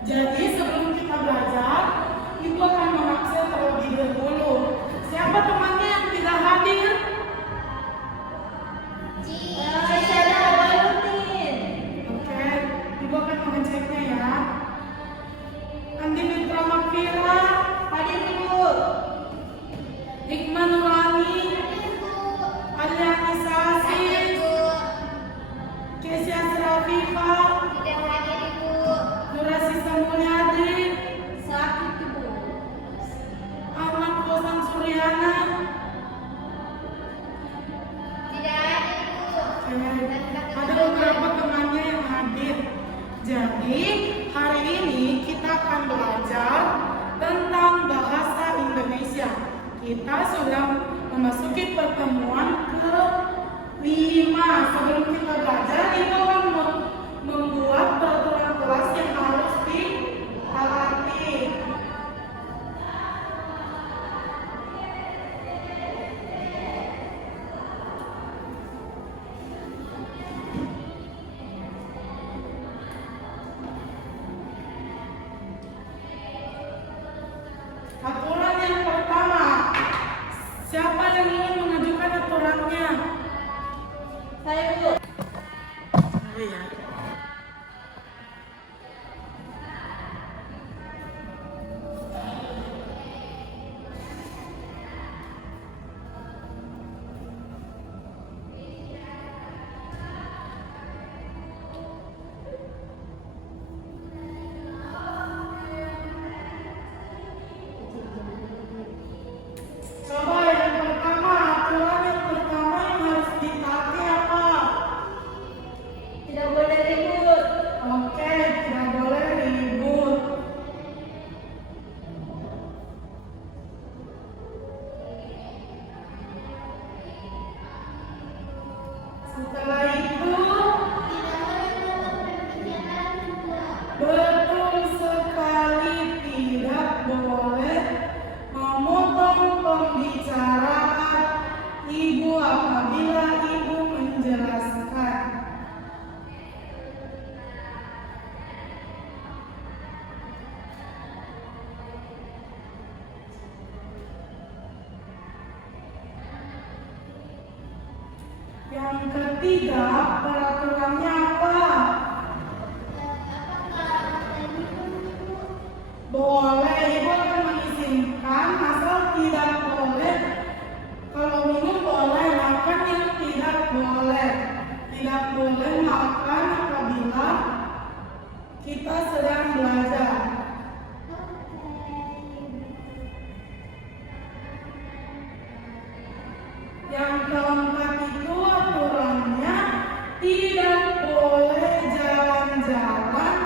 Jadi sebelum kita belajar, Ibu akan mengabsen terlebih dahulu. Siapa temannya yang tidak hadir? Oke, Ibu akan mengeceknya ya. Andi Mitra Makfira, hadir Ibu. Hikmah Nurani, Aliani Sasin, Kesia Serafifa, Nurasi Samulyadi, Ahmad Kosan Suryana. Ada beberapa temannya yang hadir. Jadi hari ini kita akan belajar tentang bahasa Indonesia. Kita sudah memasuki pertemuan ke-5. Sebelum kita belajar, kita akan membuat peraturan kelas yang harus ditaati. Aturan yang pertama, siapa yang ingin mengajukan aturannya? Saya Bu. Iya. Coba yang pertama, aturan yang pertama yang harus ditaati apa? Tidak boleh ribut. Oke, tidak boleh ribut. Setelah itu, betul sekali tidak boleh memotong pembicaraan Ibu apabila Ibu menjelaskan. Yang ketiga, peraturannya apa? Boleh, Ibu akan mengizinkan, asal tidak boleh. Kalau minum boleh, makan yang tidak boleh. Tidak boleh makan apabila kita sedang belajar. Yang keempat itu aturannya tidak boleh jalan-jalan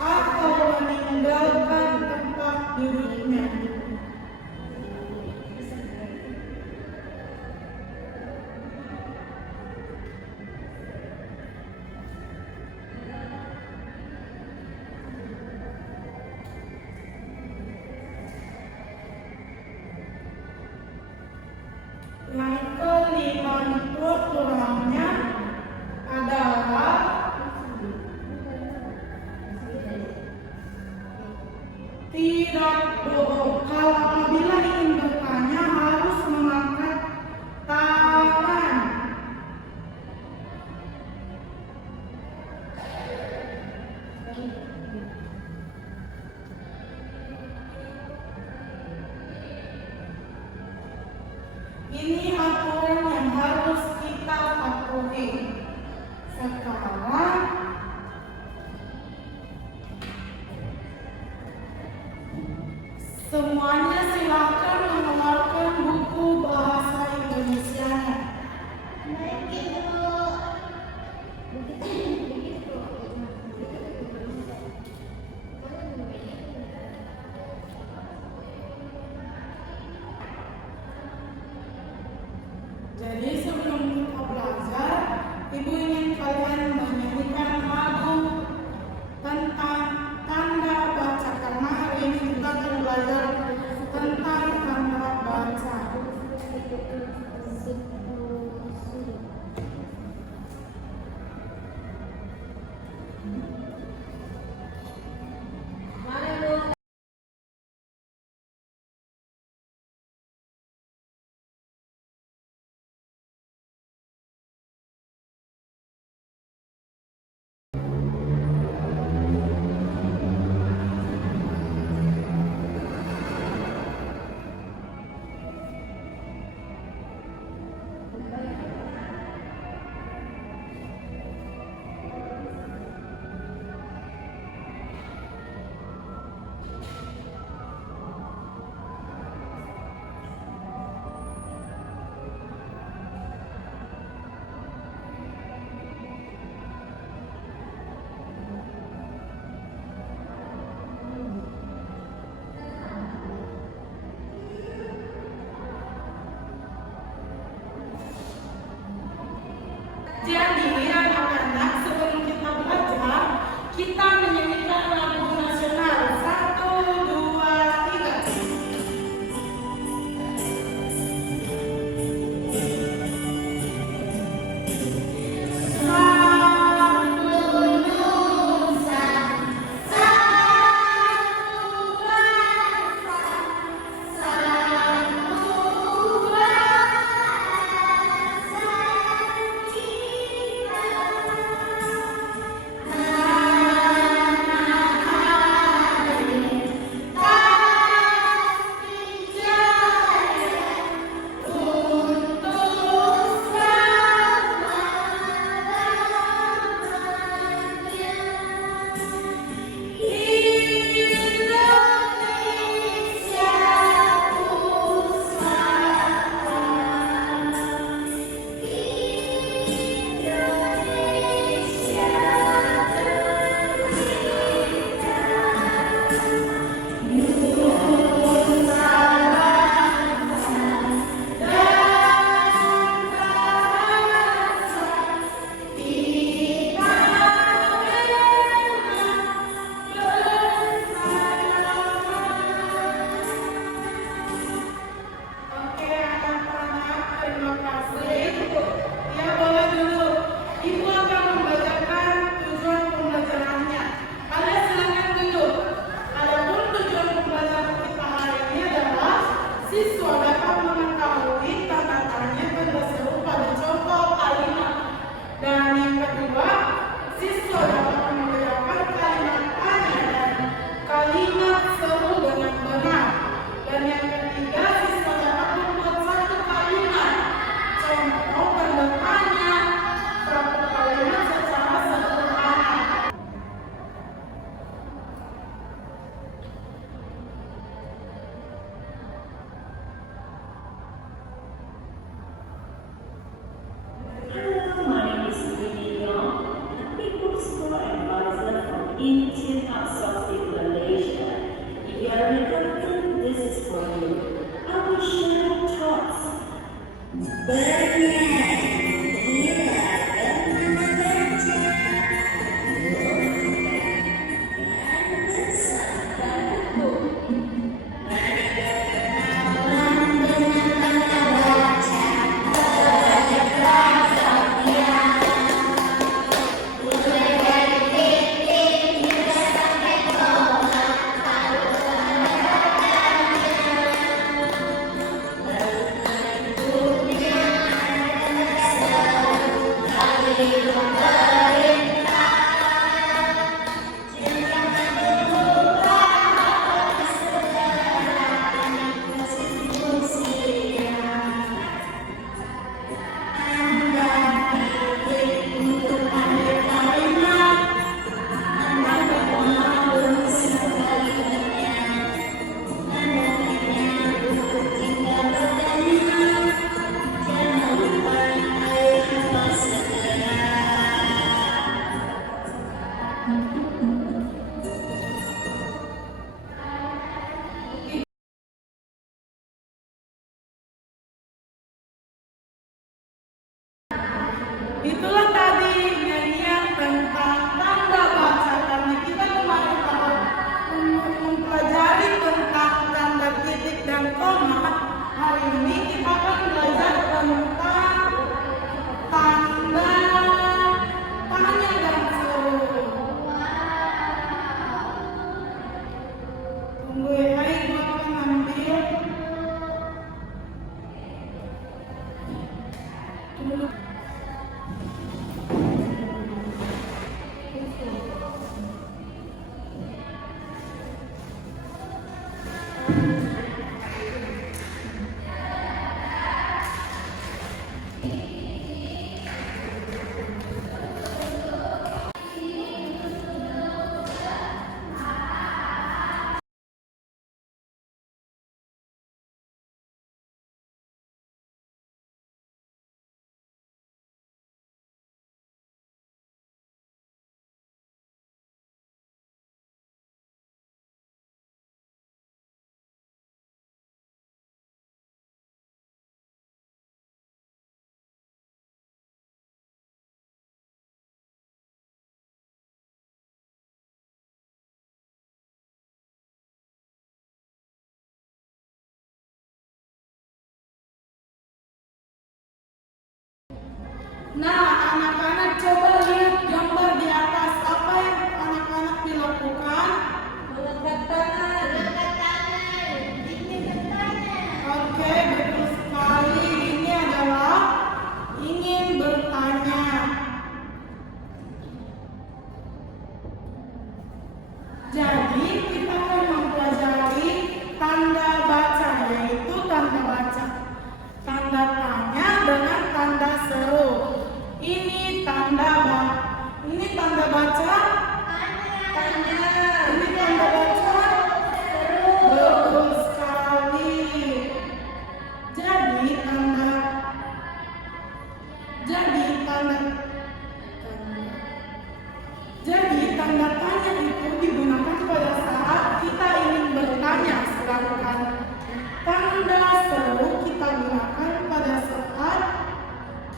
atau meninggalkan tempat duduknya. Yang kelima itu aturannya adalah tidak boleh, kalau apabila ingin bertanya harus mengangkat tangan. Ini aturan yang harus kita patuhi. Sekarang semuanya silakan mengeluarkan buku bahasa Indonesia. Jadi sebelum kita belajar, Ibu ingin kalian menyanyikan lagu tentang tanda baca, karena hari ini kita akan belajar tentang tanda into absorptive Malaysia. If you are Republican, this is for you. I will share thoughts. Itulah tadi nyanyian tentang tanda baca, karena kita kemarin kalau mempelajari tentang tanda titik dan koma. Hari ini kita akan belajar tentang tanda tanya dan seru. Tunggu ya, ibu akan ambil. Tunggu. Nah, anak-anak coba lihat gambar di atas. Apa yang anak-anak dilakukan? Mengangkat tangan. Ingin bertanya. Oke, betul sekali. Ini adalah ingin bertanya. Jadi, kita akan mempelajari tanda baca, yaitu tanda baca, tanda tanya dengan tanda seru. Ini tanda baca. Ini tanda baca. Tanya. Ini tanda baca. Betul sekali. Jadi tanda tanya itu digunakan pada saat kita ingin bertanya, sedangkan tanda seru kita gunakan pada saat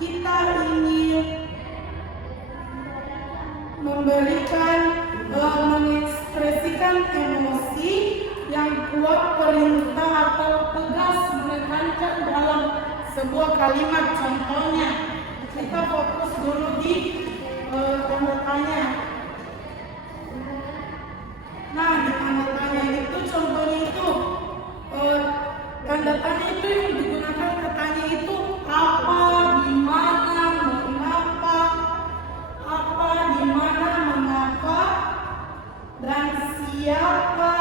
kita ingin mengekspresikan emosi yang kuat, perintah atau tegas menekankan dalam sebuah kalimat. Contohnya, kita fokus dulu di tanda tanya. Nah, di tanda tanya itu contohnya itu tanda tanya itu yang digunakan katanya itu apa, di mana, mengapa, apa, di mana, mengapa, dan siapa.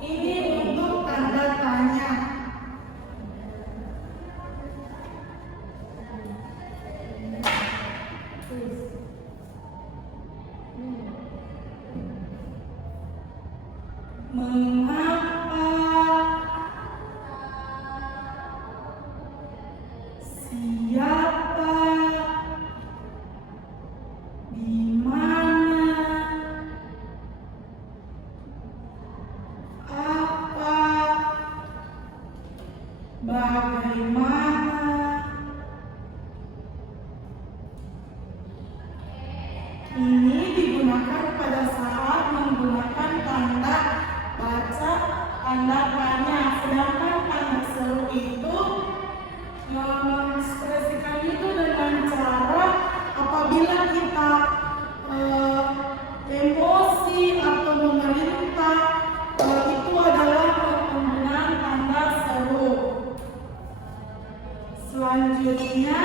Ini untuk tanda tanya. Mengapa, siapa, Ini digunakan pada saat menggunakan tanda baca, tanda tanya. Sedangkan tanda seru itu mengekspresikan itu dengan cara apabila kita emosi atau memerintah, itu adalah penggunaan tanda seru. Selanjutnya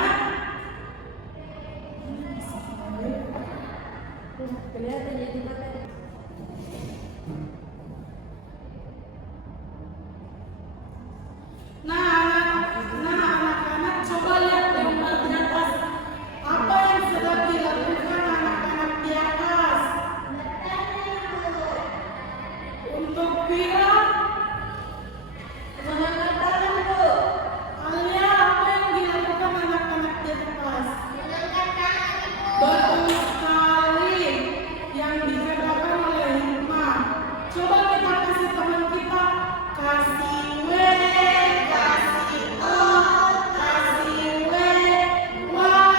Kelihatan jadi mata. anak-anak coba lihat gambar di atas. Apa yang sedang dilakukan anak-anak di atas? Untuk Vira, Mengangkat tangan, Bu. Alia, apa yang dilakukan anak-anak di atas? Mengangkat tangan, Bu. Betul sekali, yang dikerjakan oleh Hikmah. Coba kita kasih teman kita, kasih W, kasih O, kasih W. Wow.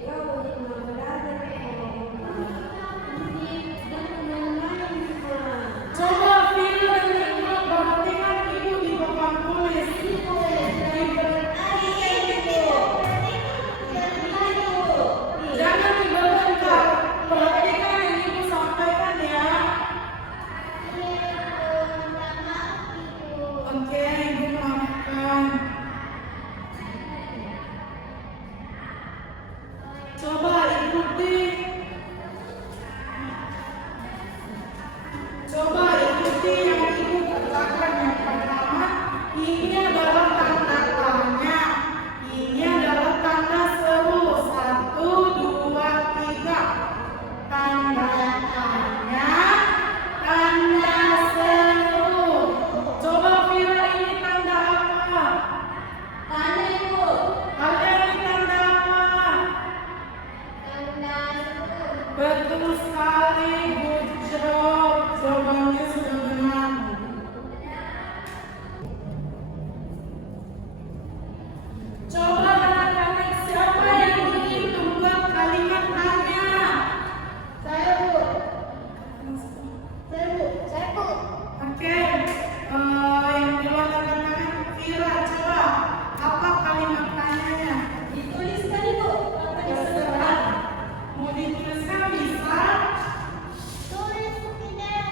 Kau cuma belajar ini dan main semua. Coba Vira dan Hikmah perhatikan ibu di papan tulis. Jangan dibentar. Perhatikan yang ibu sampaikan ya. Oke, ibu maafkan. Coba ikuti. Coba ikuti yang ibu katakan. Yang pertama, ini adalah tanda tanya. Ini adalah tanda seru. 1, 2, 3. Tanda tanya, tanda seru. Coba Vira, ini tanda apa? Tanda, Ibu. Alia, ini tanda apa? Tanda seru. Betul sekali, good job. Jawabannya sudah benar. Coba anak-anak, siapa yang ingin membuat kalimat tanya? Saya, Bu. Saya, Bu. Saya, Bu. Oke, yang duluan angkat tangan, Vira, coba. Apa kalimat tanyanya? Dituliskan, Ibu. Apa Terserah. Mau dituliskan bisa? Tulis tidak.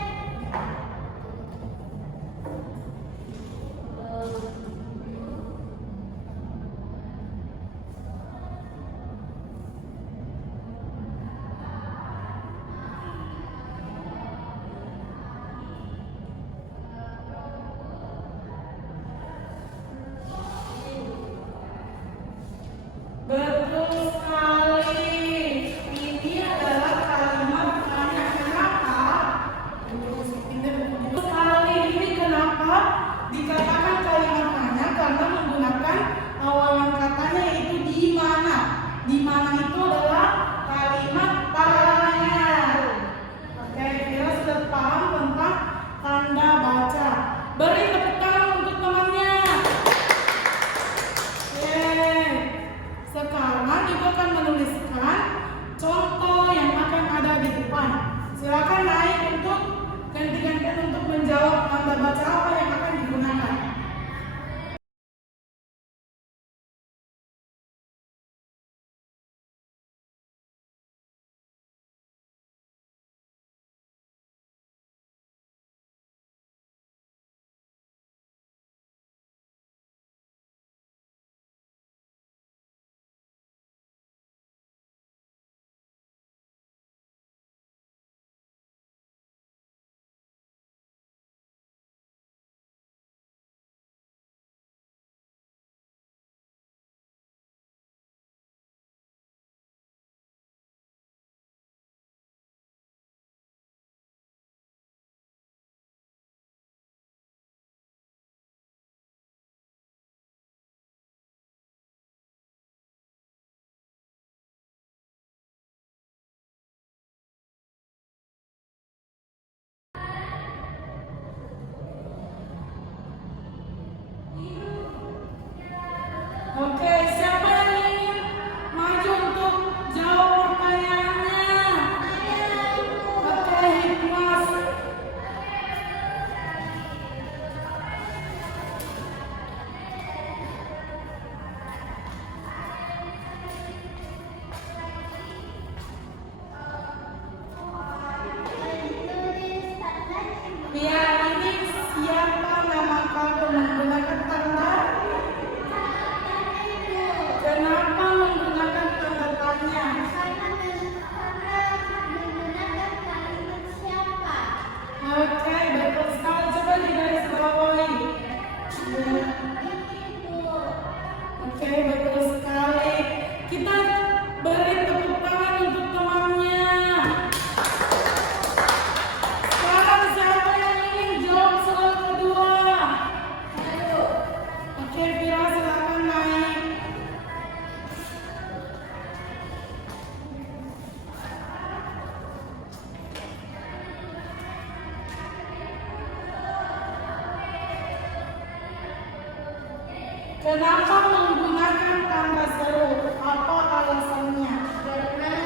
Kenapa menggunakan tanda seru? Apa alasannya? Karena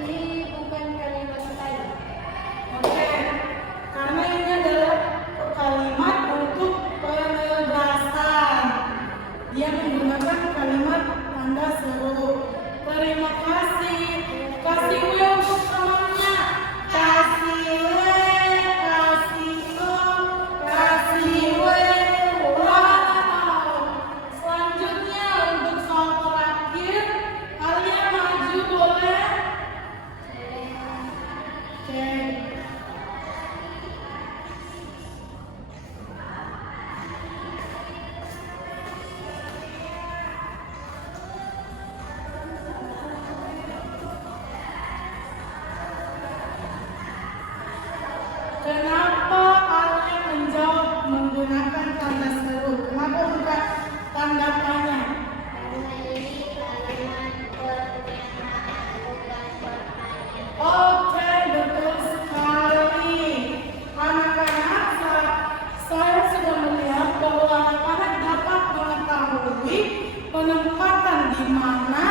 ini bukan kalimat lain. Oke, karena ini adalah kalimat untuk penegasan. Dia menggunakan kalimat tanda seru. Terima kasih. Kasih W untuk temannya. Kasih W, kasih O, kasih W. Wow. Selanjutnya untuk soal terakhir, kalian maju boleh. Oke. Kenapa kalian menjawab menggunakan tanda seru? Kenapa bukan tanda tanya? Karena ini kalimat pernyataan bukan pertanyaan. Oke, betul sekali. Anak-anak, saya sudah melihat bahwa anak-anak dapat mengetahui penempatan di mana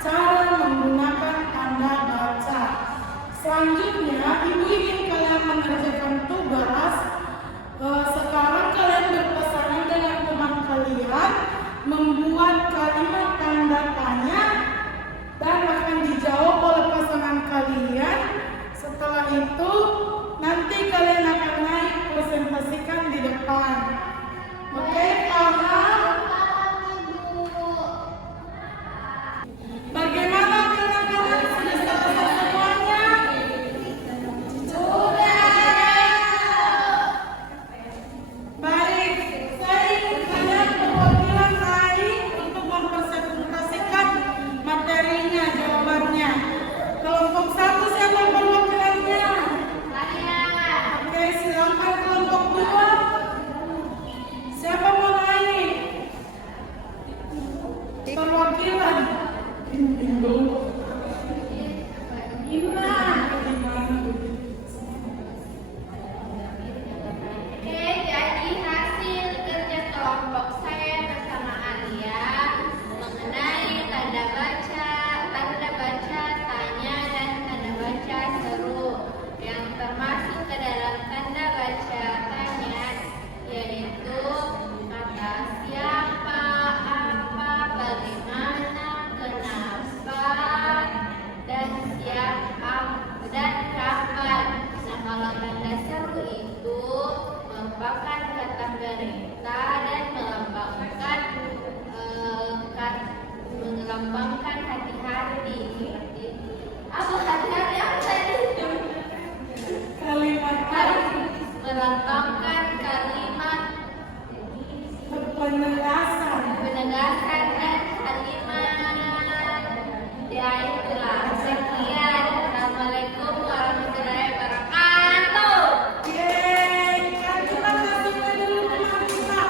cara menggunakan tanda baca. Selanjutnya, Ibu ingin kalian mengerjakan tugas. Sekarang kalian berpasangan dengan teman kalian membuat kalimat tanda tanya dan akan dijawab oleh pasangan kalian. Setelah itu, nanti kalian akan naik presentasikan di depan. Oke, paham? Bagaimana dengan kalian sudah selesai semuanya? Baik, saya ingin kalian perwakilan lain untuk mempresentasikan materinya, jawabannya. Kelompok 1 siapa perwakilannya? Oke, silakan kelompok 2. Siapa mau naik? Perwakilan. Oke, jadi hasil kerja kelompok saya bersama Alia mengenai tanda baca, tanya, dan tanda baca seru yang termasuk ke dalam tanda baca tanya, yaitu kata siapa, apa, bagaimana, kenapa, dan siapa dan kapan. Nah, kalau tanda seru itu merupakan kata perintah dan melambangkan hati-hati. Apa hati-hati apa tadi? Kalimat Melambangkan kalimat penegasan. penegasan dan kalimat. Ya itulah. Sekian. Assalamualaikum warahmatullahi wabarakatuh. Yeay, kan kita kasih W dulu teman kita.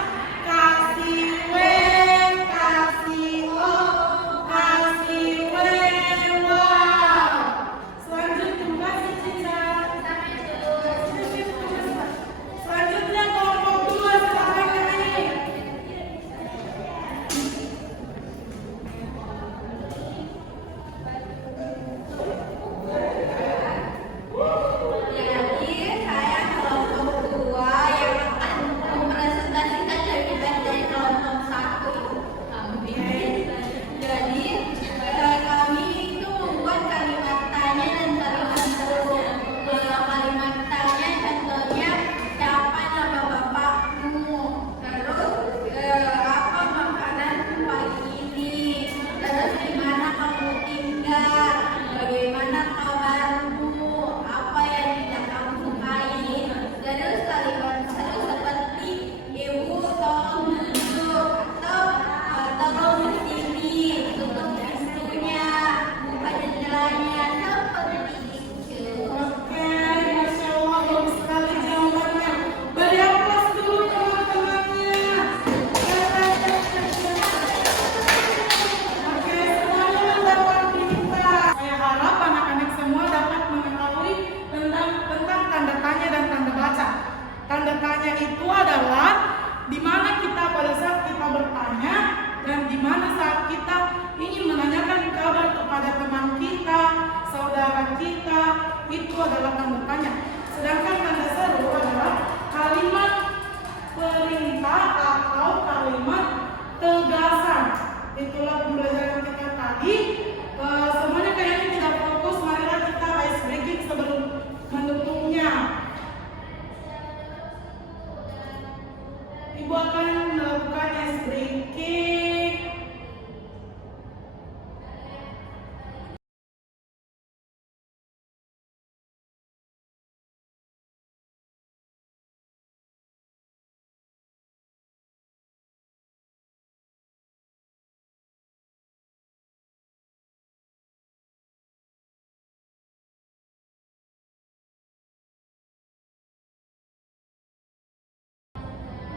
Kasih W, kasih O, kasih W, wow. itu adalah tanda tanya. Sedangkan tanda seru adalah kalimat perintah atau kalimat tegasan. Itulah pembelajaran kita tadi. Semuanya kayaknya tidak fokus. Marilah kita ice breaking sebelum menutupnya. Ibu akan melakukan ice breaking.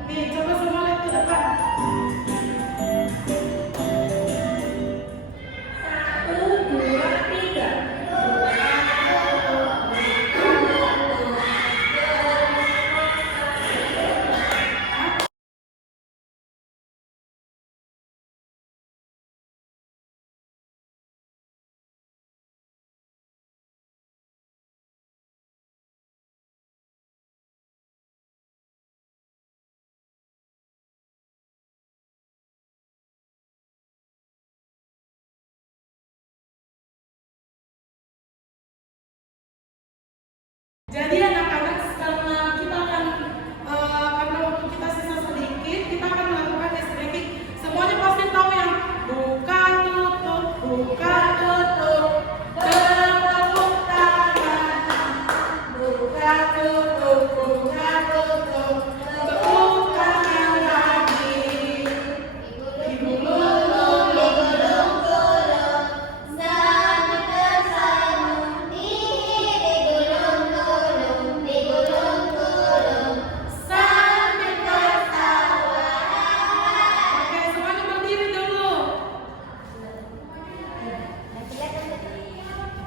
Nih, coba semua lihat ke depan. Satu, dua, tiga. Jadi anak-anak, karena kita akan karena waktu kita sisa sedikit, kita akan melakukan ice breaking. Semuanya pasti tahu yang buka tutup, bertepuk tangan, buka tutup, tepuk tangan lagi. Ibu lulung, sambil tersenyum, digulung-gulung, sambil tertawa. Oke, semuanya berdiri dulu.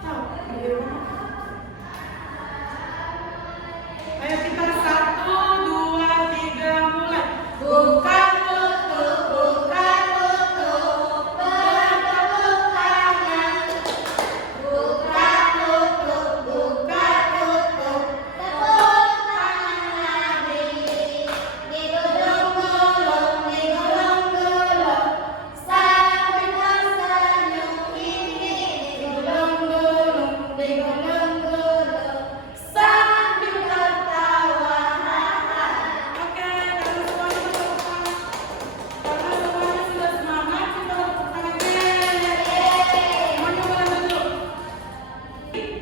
Tahu, berdiri mana? Ayo kita 1, 2, 3 mulai. Buka tutup, bertepuk tangan. Buka tutup, tepuk tangan lagi. Digulung-gulung, sambil tersenyum, digulung-gulung, sambil tertawa. Oke, karena semuanya bertepuk tangan. Karena semuanya sudah semangat, kita bertepuk tangan. Semuanya boleh duduk.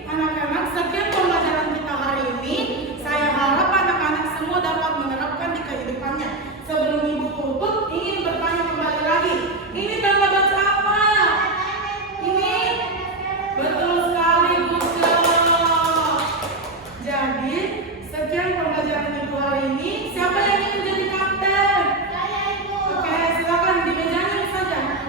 Anak-anak, sekian pembelajaran kita hari ini. Saya harap anak-anak semua dapat menerapkan di kehidupannya. Sebelum ibu tutup, ingin bertanya kembali lagi. Ini tanda baca apa? Ini betul sekali, good job. Jadi, sekian pembelajaran ibu hari ini. Siapa yang ingin menjadi kapten? Oke, silakan di mejanya saja.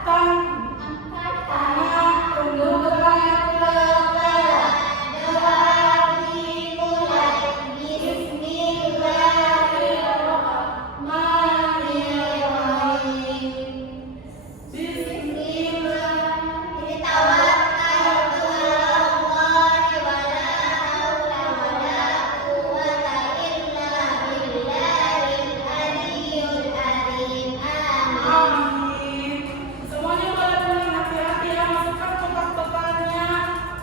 Tangan tundukkan kepala. Amin. Semuanya boleh pulang hati-hati ya, masukkan kotak-kotaknya,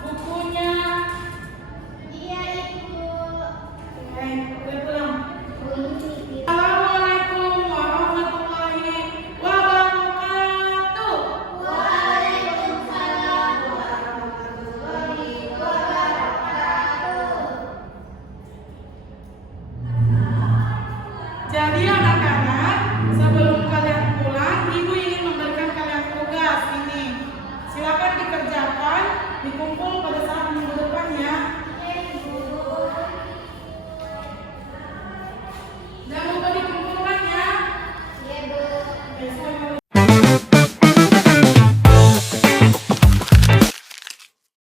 bukunya. Oke, boleh pulang. Assalamualaikum warahmatullahi wabarakatuh. Jadi anak-anak, sebelum kalian pulang, ibu ingin memberikan kalian tugas ini. Silakan dikerjakan, dikumpulkan.